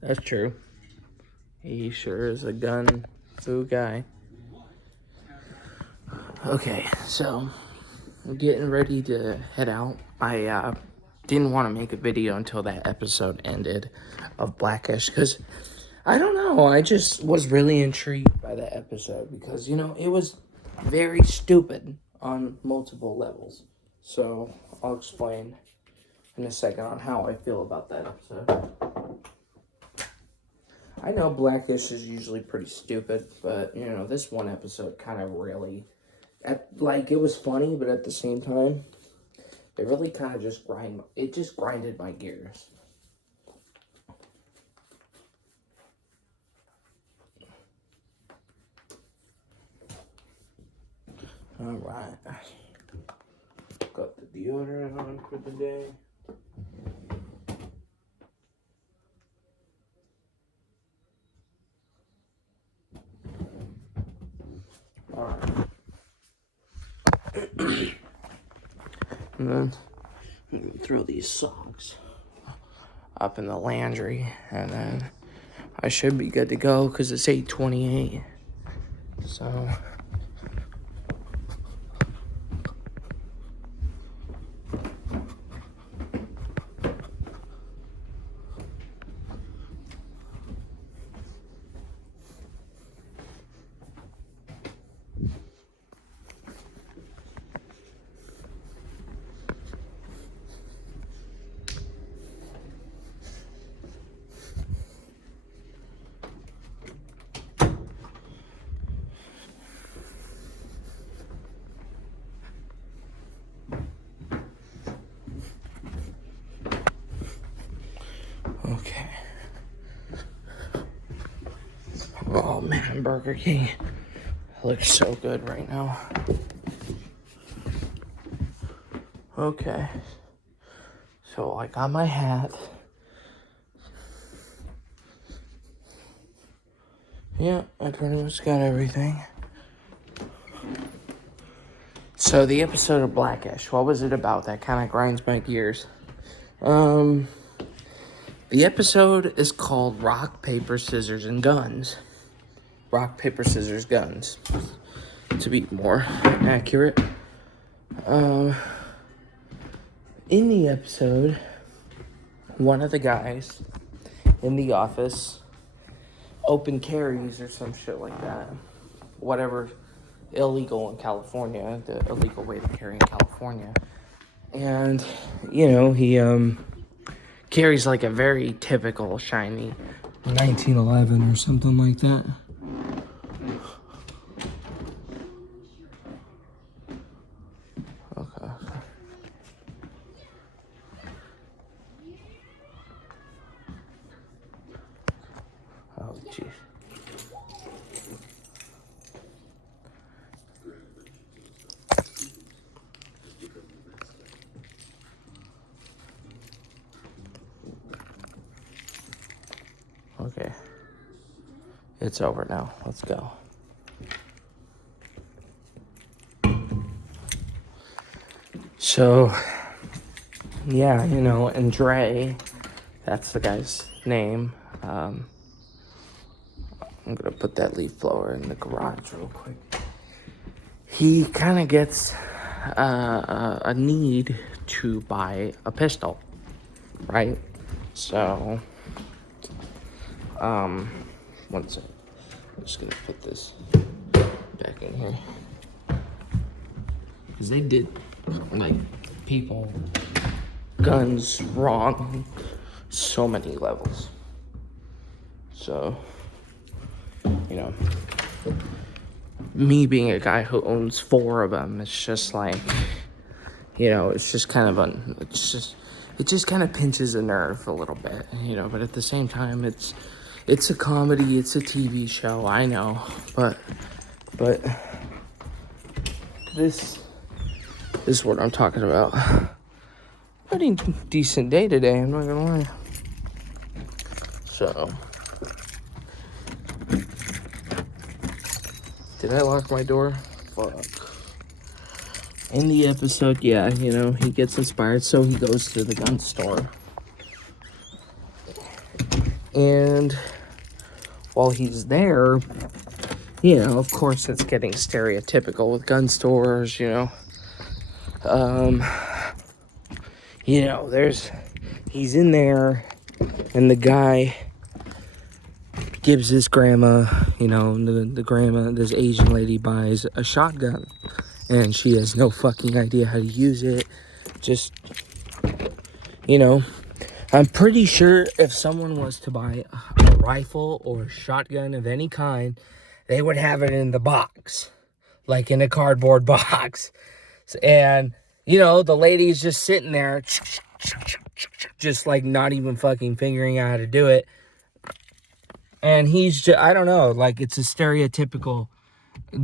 That's true. He sure is a gun foo guy. Okay, so I'm getting ready to head out. I didn't want to make a video until that episode ended of Blackish because I don't know. I just was really intrigued by that episode because, it was very stupid on multiple levels. So I'll explain in a second on how I feel about that episode. I know Blackish is usually pretty stupid, but, this one episode kind of really, it was funny, but at the same time, it really kind of just grinded my gears. Alright. Got the deodorant on for the day. Alright. And then I'm gonna throw these socks up in the laundry, and then I should be good to go because it's 8:28. So okay. Oh man, Burger King looks so good right now. Okay. So I got my hat. Yeah, I pretty much got everything. So the episode of Blackish, what was it about? That kind of grinds my gears. The episode is called Rock, Paper, Scissors, and Guns. Rock, Paper, Scissors, Guns, to be more accurate. In the episode, one of the guys in the office open carries or some shit like that. Whatever illegal in California, the illegal way to carry in California. And, he carries like a very typical shiny 1911 or something like that. Okay. Oh, jeez. Okay. It's over now. Let's go. So, yeah, and Dre, that's the guy's name. I'm gonna put that leaf blower in the garage real quick. He kind of gets a need to buy a pistol, right? So, one second. I'm just gonna put this back in here. Because they did, people, guns wrong on so many levels. So, me being a guy who owns 4 of them, it's just like, it's just kind of it just kind of pinches a nerve a little bit, but at the same time, it's a comedy, it's a TV show, I know, but this is what I'm talking about. Pretty decent day today, I'm not gonna lie. So, did I lock my door? Fuck. In the episode, yeah, he gets inspired, so he goes to the gun store. And while he's there, of course it's getting stereotypical with gun stores, he's in there, and the guy gives his grandma, the grandma, this Asian lady buys a shotgun, and she has no fucking idea how to use it. Just, I'm pretty sure if someone was to buy a rifle or a shotgun of any kind, they would have it in the box, like in a cardboard box. And, the lady's just sitting there, just like not even fucking figuring out how to do it. And he's just, I don't know, like it's a stereotypical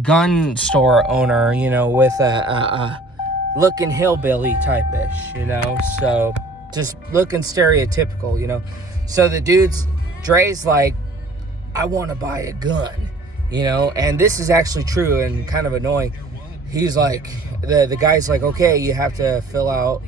gun store owner, with a looking hillbilly type-ish, so just looking stereotypical, So the Dre's like, I want to buy a gun, and this is actually true and kind of annoying. He's like, the guy's like, okay, you have to fill out,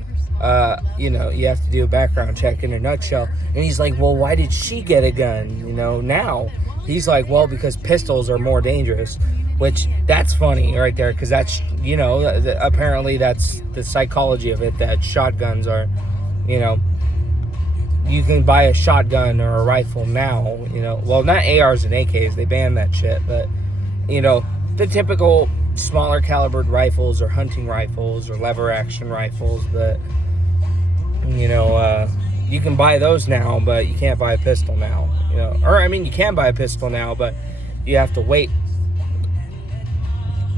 you have to do a background check in a nutshell. And he's like, well, why did she get a gun, now? He's like, well, because pistols are more dangerous, which that's funny right there, because that's, apparently that's the psychology of it, that shotguns are, you can buy a shotgun or a rifle now, well, not ARs and AKs, they banned that shit, but, the typical smaller calibered rifles or hunting rifles or lever action rifles, but, you can buy those now, but you can't buy a pistol now, you can buy a pistol now, but you have to wait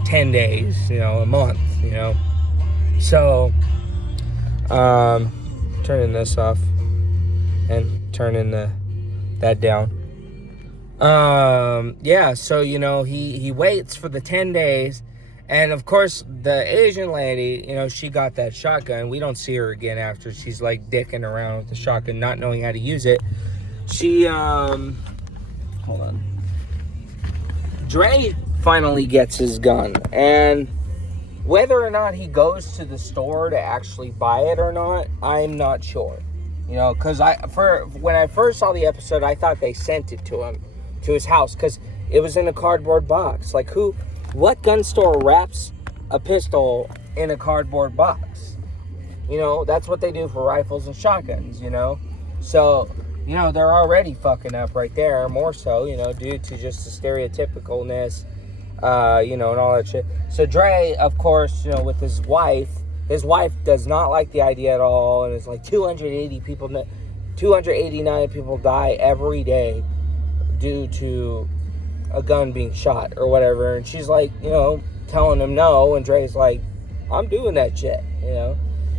10 days, a month, so, turning this off and turning that down. So, he waits for the 10 days, and of course, the Asian lady, she got that shotgun. We don't see her again after she's, like, dicking around with the shotgun, not knowing how to use it. She, hold on. Dre finally gets his gun, and whether or not he goes to the store to actually buy it or not, I'm not sure. Because when I first saw the episode, I thought they sent it to him, to his house, because it was in a cardboard box. Like, what gun store wraps a pistol in a cardboard box? That's what they do for rifles and shotguns, So, they're already fucking up right there, more so, due to just the stereotypicalness, and all that shit. So Dre, of course, with his wife does not like the idea at all, and it's like 289 people die every day due to a gun being shot or whatever, and she's like, telling him no, and Dre's like, I'm doing that shit,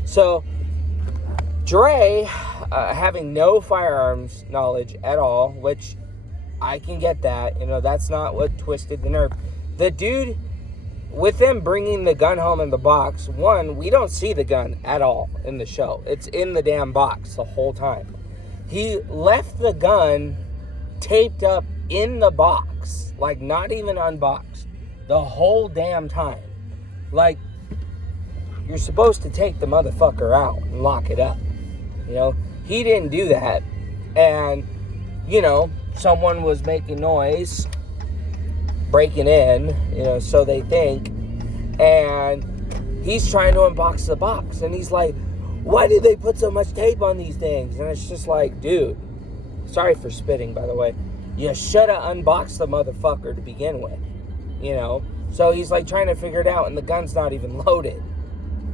So Dre, having no firearms knowledge at all, which I can get that, that's not what twisted the nerve. The dude, with them bringing the gun home in the box, one, we don't see the gun at all in the show. It's in the damn box the whole time. He left the gun taped up in the box, like not even unboxed, the whole damn time. Like, you're supposed to take the motherfucker out and lock it up. He didn't do that. And, someone was making noise, breaking in, so they think, and he's trying to unbox the box, and he's like, why did they put so much tape on these things? And it's just like, dude, sorry for spitting, by the way, you should have unboxed the motherfucker to begin with, so he's like trying to figure it out, and the gun's not even loaded,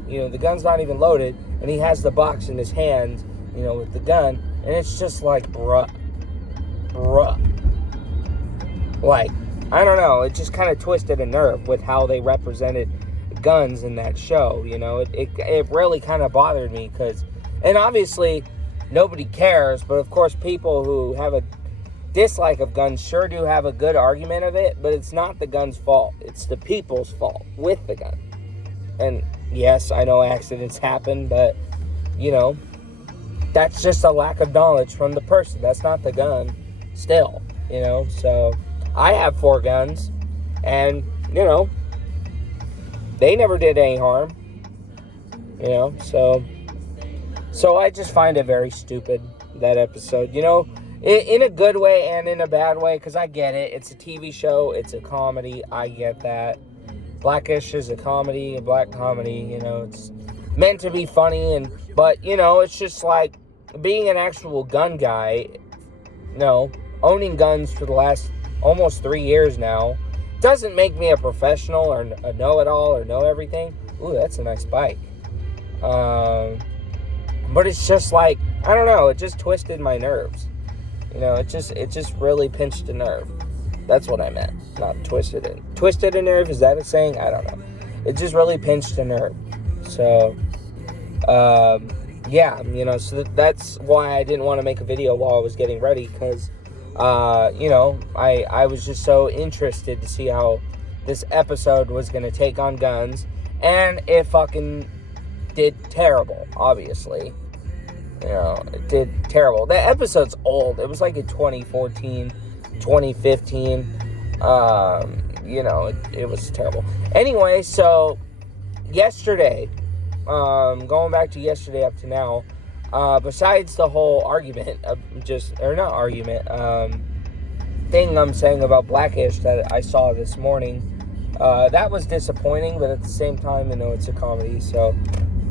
and he has the box in his hand, with the gun, and it's just like, bruh, like, I don't know, it just kind of twisted a nerve with how they represented guns in that show, it really kind of bothered me, and obviously, nobody cares, but of course, people who have a dislike of guns sure do have a good argument of it, but it's not the gun's fault, it's the people's fault with the gun, and yes, I know accidents happen, but, that's just a lack of knowledge from the person, that's not the gun, still, so I have 4 guns, and, they never did any harm, so I just find it very stupid, that episode, In a good way and in a bad way, because I get it. It's a TV show. It's a comedy. I get that. Blackish is a comedy, a black comedy. It's meant to be funny, but it's just like being an actual gun guy. Owning guns for the last almost 3 years now doesn't make me a professional or a know-it-all or know everything. Ooh, that's a nice bike. But it's just like, I don't know, it just twisted my nerves. It just really pinched a nerve. That's what I meant, not twisted it. Twisted a nerve, is that a saying? I don't know. It just really pinched a nerve. So, yeah, so that's why I didn't want to make a video while I was getting ready, because, I was just so interested to see how this episode was going to take on guns, and it fucking did terrible, obviously. It did terrible. The episode's old. It was like in 2014, 2015. It was terrible. Anyway, so yesterday, going back to yesterday up to now, besides the whole argument, thing I'm saying about Blackish that I saw this morning, that was disappointing, but at the same time, it's a comedy, so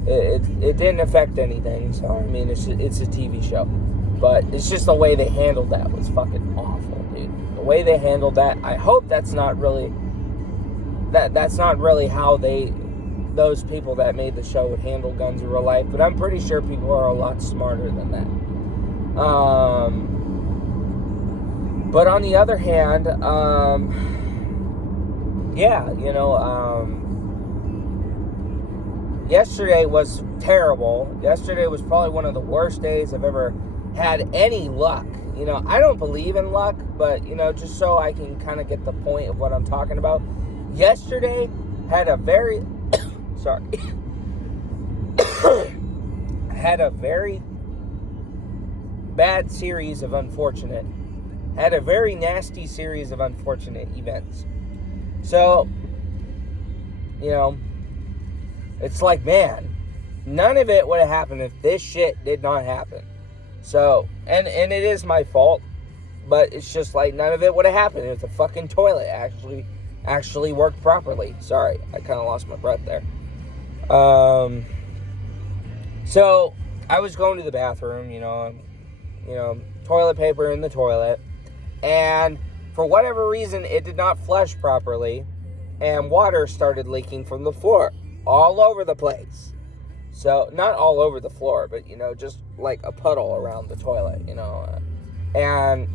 it didn't affect anything. So I mean, it's a TV show, but it's just the way they handled that was fucking awful, dude. The way they handled that, I hope that's not really how those people that made the show would handle guns in real life, but I'm pretty sure people are a lot smarter than that. But on the other hand, yesterday was terrible. Yesterday was probably one of the worst days I've ever had any luck. I don't believe in luck, but, just so I can kind of get the point of what I'm talking about. Yesterday had a very, had a very bad series of had a very nasty series of unfortunate events. So, it's like, man, none of it would have happened if this shit did not happen. So, and it is my fault, but it's just like none of it would have happened if the fucking toilet actually worked properly. Sorry, I kind of lost my breath there. So I was going to the bathroom, toilet paper in the toilet, and for whatever reason, it did not flush properly, and water started leaking from the floor all over the place. So, not all over the floor, but, just like a puddle around the toilet, and,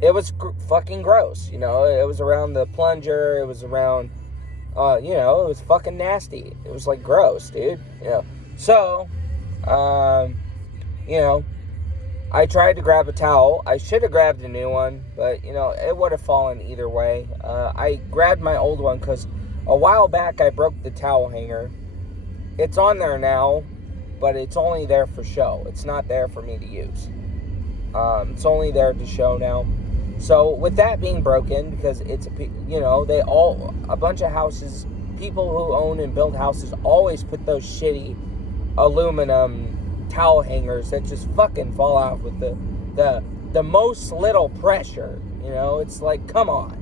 it was fucking gross, it was around the plunger, it was around, it was fucking nasty. It was, like, gross, dude, So, I tried to grab a towel. I should have grabbed a new one, but, it would have fallen either way. I grabbed my old one because a while back I broke the towel hanger. It's on there now, but it's only there for show. It's not there for me to use. It's only there to show now. So with that being broken, because it's, a bunch of houses, people who own and build houses always put those shitty aluminum towel hangers that just fucking fall out with the most little pressure. It's like, come on,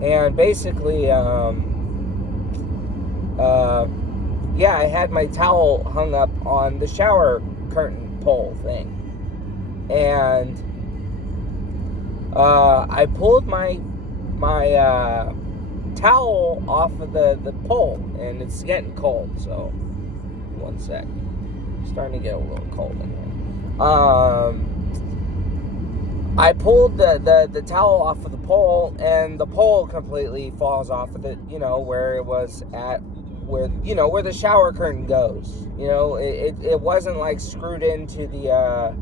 and basically, I had my towel hung up on the shower curtain pole thing, and I pulled my towel off of the pole, and it's getting cold, so one sec. It's starting to get a little cold in here. I pulled the towel off of the pole, and the pole completely falls off of it, where it was at, where the shower curtain goes. It wasn't like screwed into the,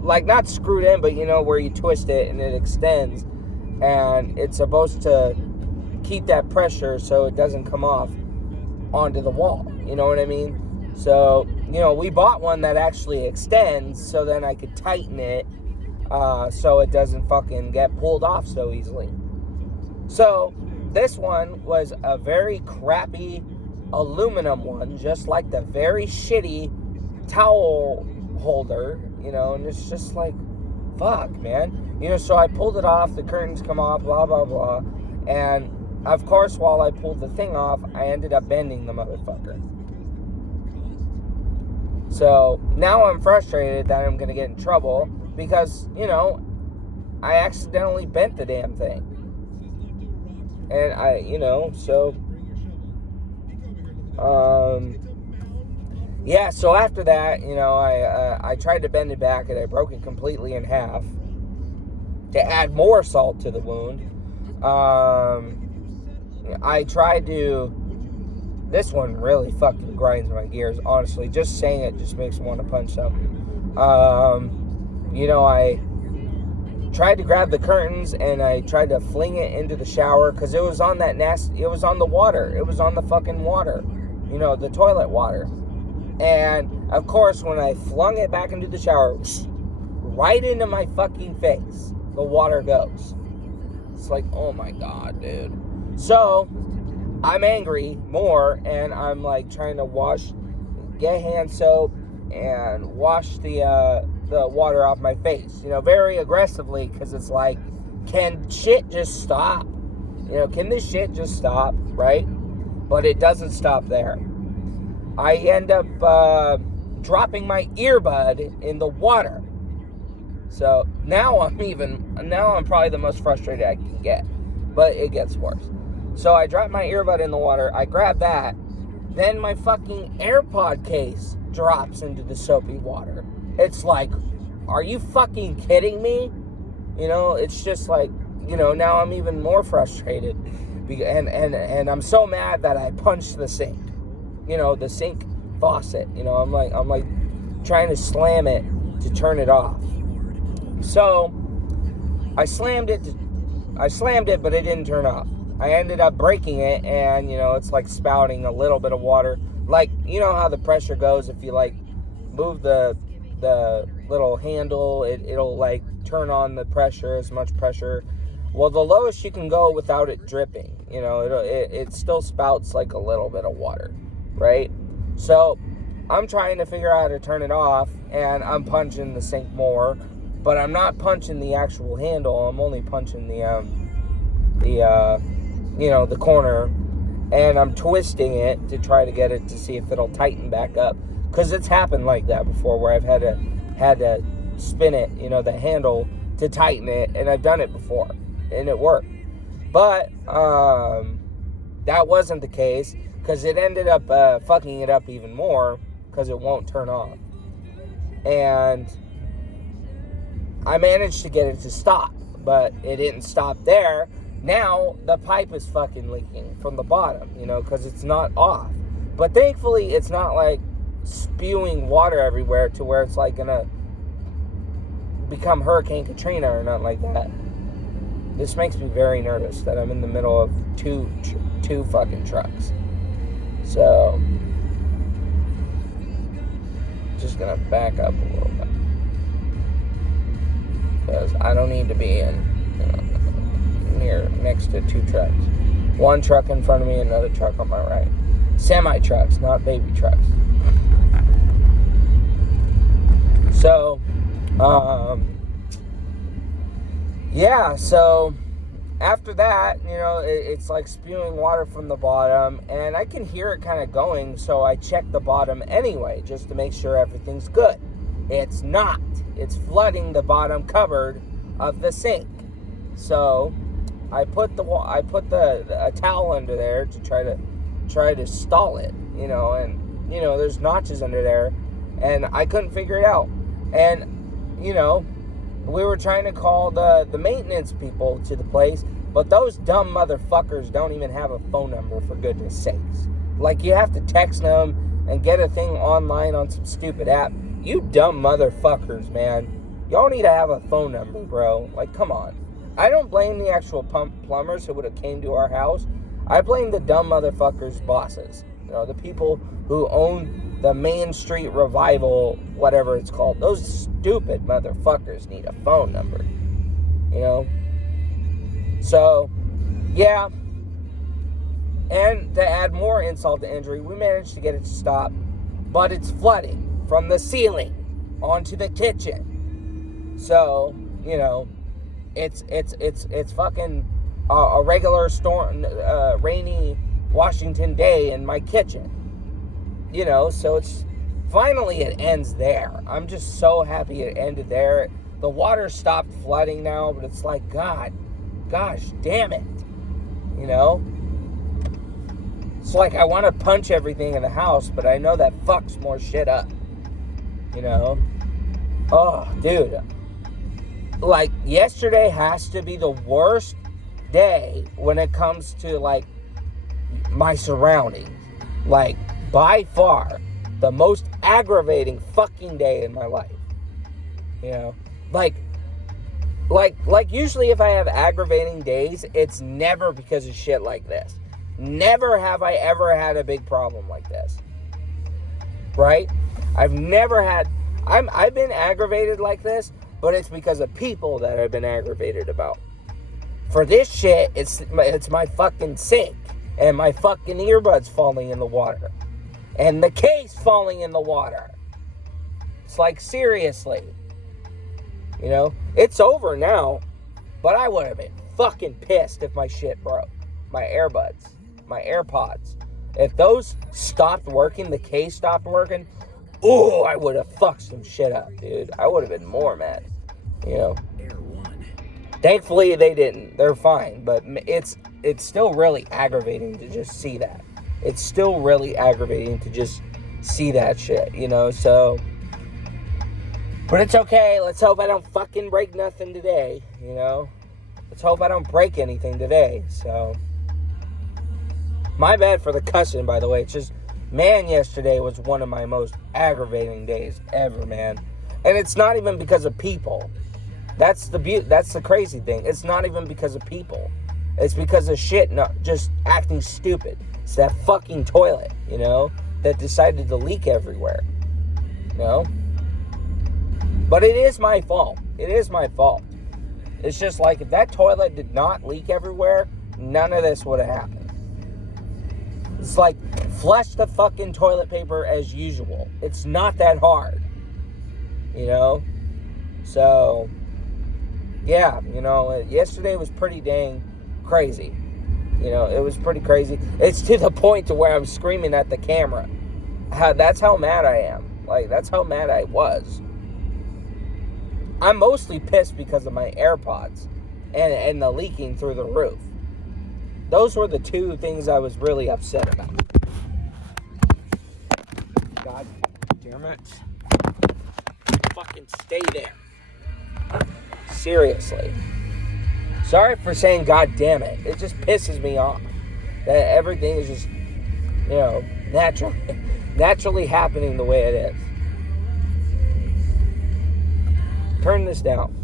like not screwed in, but where you twist it and it extends, and it's supposed to keep that pressure so it doesn't come off onto the wall. You know what I mean? So, we bought one that actually extends, so then I could tighten it, so it doesn't fucking get pulled off so easily. So, this one was a very crappy aluminum one, just like the very shitty towel holder, and it's just like, fuck, man. So I pulled it off, the curtains come off, blah, blah, blah. And, of course, while I pulled the thing off, I ended up bending the motherfucker. So, now I'm frustrated that I'm going to get in trouble because, I accidentally bent the damn thing. And so... yeah, so after that, I tried to bend it back and I broke it completely in half to add more salt to the wound. I tried to... This one really fucking grinds my gears, honestly. Just saying it just makes me want to punch something. I tried to grab the curtains and I tried to fling it into the shower because it was on that nasty... It was on the water. It was on the fucking water. The toilet water. And, of course, when I flung it back into the shower, right into my fucking face, the water goes. It's like, oh my god, dude. So, I'm angry more, and I'm, like, trying to get hand soap and wash the water off my face, very aggressively, because it's like, can shit just stop? Can this shit just stop, right? But it doesn't stop there. I end up dropping my earbud in the water. So now I'm probably the most frustrated I can get. But it gets worse. So I drop my earbud in the water. I grab that. Then my fucking AirPod case drops into the soapy water. It's like, are you fucking kidding me? It's just like, now I'm even more frustrated. And I'm so mad that I punched the sink. The sink faucet. I'm like trying to slam it to turn it off. So I slammed it, but it didn't turn off. I ended up breaking it, and it's like spouting a little bit of water. Like, how the pressure goes if you like move the little handle, it'll like turn on the pressure, as much pressure. Well, the lowest you can go without it dripping, it still spouts like a little bit of water, right? So I'm trying to figure out how to turn it off, and I'm punching the sink more, but I'm not punching the actual handle. I'm only punching the corner, and I'm twisting it to try to get it to see if it'll tighten back up, because it's happened like that before, where I've had to spin it, the handle, to tighten it, and I've done it before, and it worked. But that wasn't the case, because it ended up fucking it up even more, because it won't turn off. And I managed to get it to stop, but it didn't stop there. Now the pipe is fucking leaking from the bottom, because it's not off. But thankfully it's not like spewing water everywhere to where it's like gonna become Hurricane Katrina or nothing like that. This makes me very nervous that I'm in the middle of two fucking trucks. So, just gonna back up a little bit, because I don't need to be next to two trucks. One truck in front of me, another truck on my right. Semi trucks, not baby trucks. So, yeah, so after that, it's like spewing water from the bottom, and I can hear it kind of going, so I check the bottom anyway, just to make sure everything's good. It's not. It's flooding the bottom cupboard of the sink. So I put a towel under there to try to stall it, and there's notches under there, and I couldn't figure it out. And we were trying to call the maintenance people to the place, but those dumb motherfuckers don't even have a phone number, for goodness sakes. Like, you have to text them and get a thing online on some stupid app. You dumb motherfuckers, man. Y'all need to have a phone number, bro. Like, come on. I don't blame the actual plumbers who would have came to our house. I blame the dumb motherfuckers' bosses. The people who own the Main Street Revival, whatever it's called. Those stupid motherfuckers need a phone number. So, yeah. And to add more insult to injury, we managed to get it to stop, but it's flooding from the ceiling onto the kitchen. So, it's fucking a regular storm, rainy Washington day in my kitchen. So it's finally it ends there. I'm just so happy it ended there. The water stopped flooding now, but it's like, gosh damn it. It's like I want to punch everything in the house, but I know that fucks more shit up. Oh, dude. Like, yesterday has to be the worst day when it comes to, like, my surroundings. Like, by far, the most aggravating fucking day in my life. Like usually if I have aggravating days, it's never because of shit like this. Never have I ever had a big problem like this. Right? I've been aggravated like this, but it's because of people that I've been aggravated about. For this shit, it's my fucking sink and my fucking earbuds falling in the water and the case falling in the water. It's like, seriously. It's over now, but I would have been fucking pissed if my shit broke. My earbuds, my AirPods. If those stopped working, the case stopped working, I would have fucked some shit up, dude. I would have been more mad, Thankfully, they didn't. They're fine, but it's still really aggravating to just see that. It's still really aggravating to just see that shit, so... But it's okay. Let's hope I don't fucking break nothing today, Let's hope I don't break anything today, so... My bad for the cussing, by the way. It's just, man, yesterday was one of my most aggravating days ever, man. And it's not even because of people. That's the crazy thing. It's not even because of people. It's because of shit just acting stupid. It's that fucking toilet, that decided to leak everywhere, But it is my fault. It is my fault. It's just like, if that toilet did not leak everywhere, none of this would have happened. It's like, flush the fucking toilet paper as usual. It's not that hard. So, yeah, yesterday was pretty dang crazy. It was pretty crazy. It's to the point to where I'm screaming at the camera. That's how mad I am. Like, that's how mad I was. I'm mostly pissed because of my AirPods and the leaking through the roof. Those were the two things I was really upset about. God damn it. Fucking stay there. Seriously. Sorry for saying God damn it. It just pisses me off that everything is just, naturally happening the way it is. Turn this down.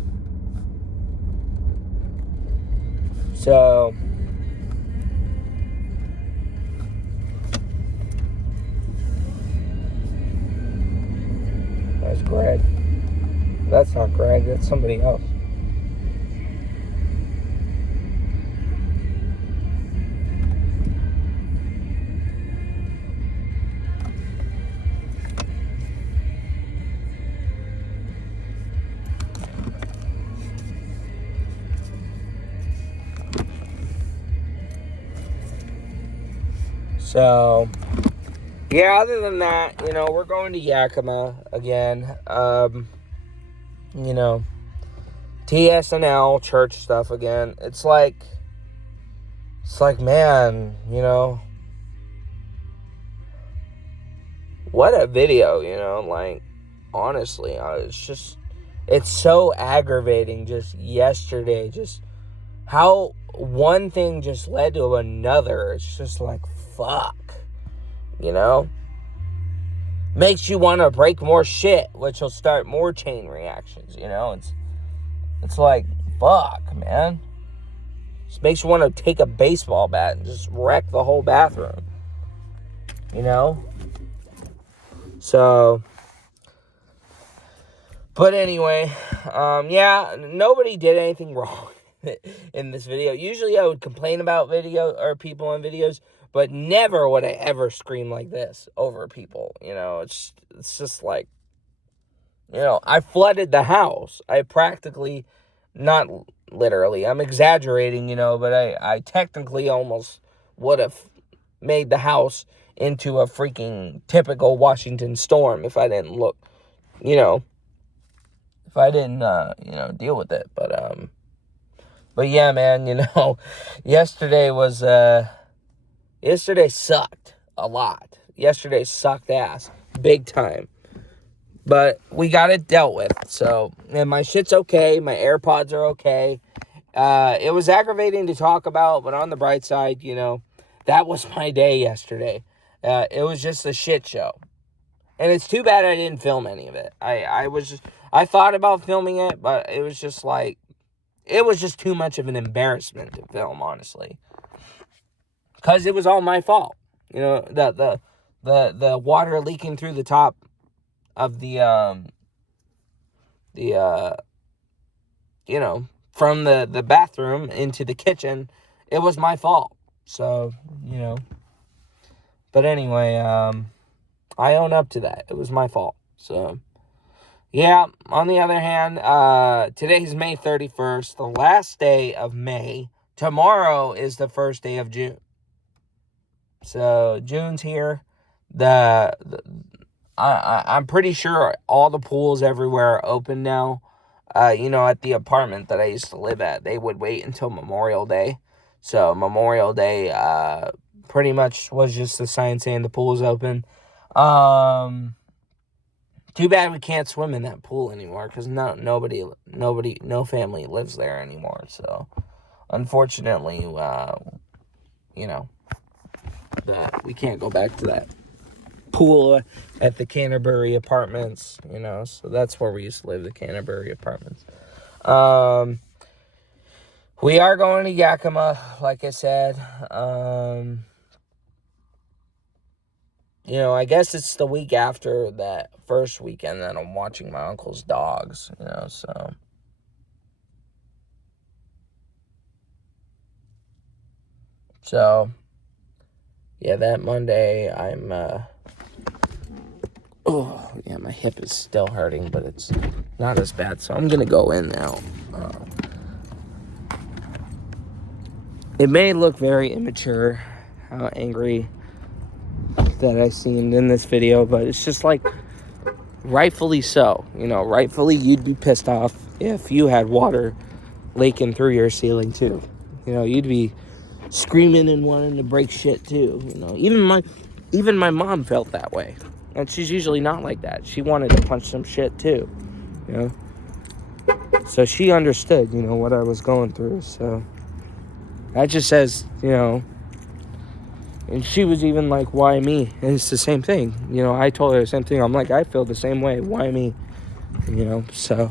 So, that's Greg. That's not Greg, that's somebody else. So, yeah, other than that, we're going to Yakima again. TSNL, church stuff again. It's like, man, what a video, like, honestly, it's so aggravating just yesterday, just how one thing just led to another. It's just like, fuck, makes you want to break more shit, which will start more chain reactions, it's like, fuck, man. Just makes you want to take a baseball bat and just wreck the whole bathroom, so, but anyway, yeah, nobody did anything wrong in this video. Usually I would complain about people on videos, But never would I ever scream like this over people. It's just like, I flooded the house. I practically, not literally, I'm exaggerating, but I technically almost would have made the house into a freaking typical Washington storm if I didn't look, if I didn't, deal with it. But yeah, man, yesterday sucked a lot. Yesterday sucked ass, big time. But we got it dealt with. So, and my shit's okay. My AirPods are okay. It was aggravating to talk about, but on the bright side, that was my day yesterday. It was just a shit show. And it's too bad I didn't film any of it. I thought about filming it, but it was just too much of an embarrassment to film, honestly. Because it was all my fault. The water leaking through the top of from the bathroom into the kitchen, it was my fault. So, but anyway, I own up to that. It was my fault. So, yeah, on the other hand, today's May 31st, the last day of May. Tomorrow is the first day of June. So, June's here. I'm pretty sure all the pools everywhere are open now. At the apartment that I used to live at, they would wait until Memorial Day. So Memorial Day, pretty much was just a sign saying the pool's open. Too bad we can't swim in that pool anymore, because no family lives there anymore. So, unfortunately, that we can't go back to that pool at the Canterbury Apartments, so that's where we used to live, the Canterbury Apartments. We are going to Yakima, like I said. I guess it's the week after that first weekend that I'm watching my uncle's dogs, so yeah, that Monday I'm my hip is still hurting, but it's not as bad, so I'm gonna go in now. It may look very immature, how angry that I seemed in this video, but it's just like, rightfully so. Rightfully you'd be pissed off if you had water leaking through your ceiling too. You'd be screaming and wanting to break shit too. Even my mom felt that way. And she's usually not like that. She wanted to punch some shit too, So she understood, what I was going through. So that just says, and she was even like, why me? And it's the same thing. I told her the same thing. I'm like, I feel the same way. Why me? So.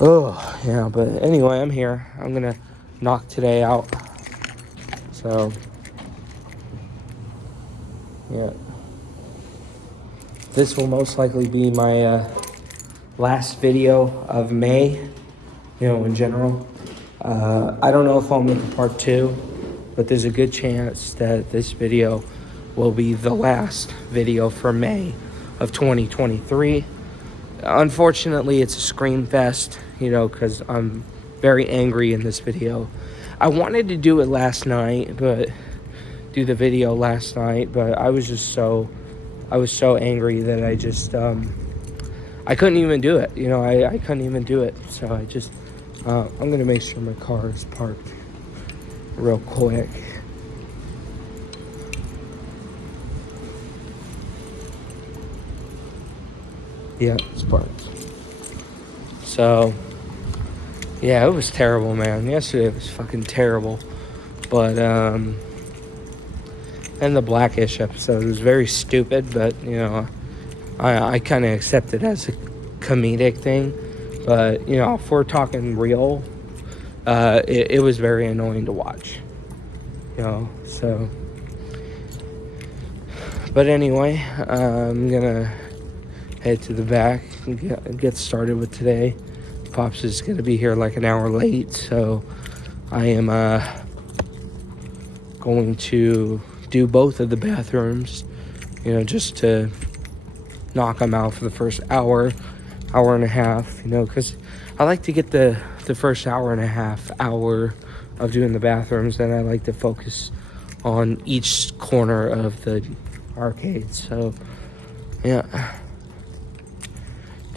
Oh, yeah. But anyway, I'm here. I'm going to knock today out. So. Yeah. This will most likely be my last video of May, in general. I don't know if I'll make a part 2, but there's a good chance that this video will be the last video for May of 2023. Unfortunately, it's a scream fest, because I'm very angry in this video. I wanted to do it last night, but I was so angry that I just, I couldn't even do it. I couldn't even do it. So I just, I'm going to make sure my car is parked real quick. Yeah, it's parked. So, yeah, it was terrible, man. Yesterday was fucking terrible. But, and the Blackish episode was very stupid, but, I kind of accept it as a comedic thing. But, if we're talking real, it was very annoying to watch. So. But anyway, I'm gonna head to the back and get started with today. Pops is gonna be here like an hour late, so I am going to do both of the bathrooms, just to knock them out for the first hour and a half, because I like to get the first hour and a half of doing the bathrooms, then I like to focus on each corner of the arcade. So yeah,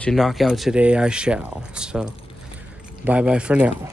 to knock out today I shall. So bye for now.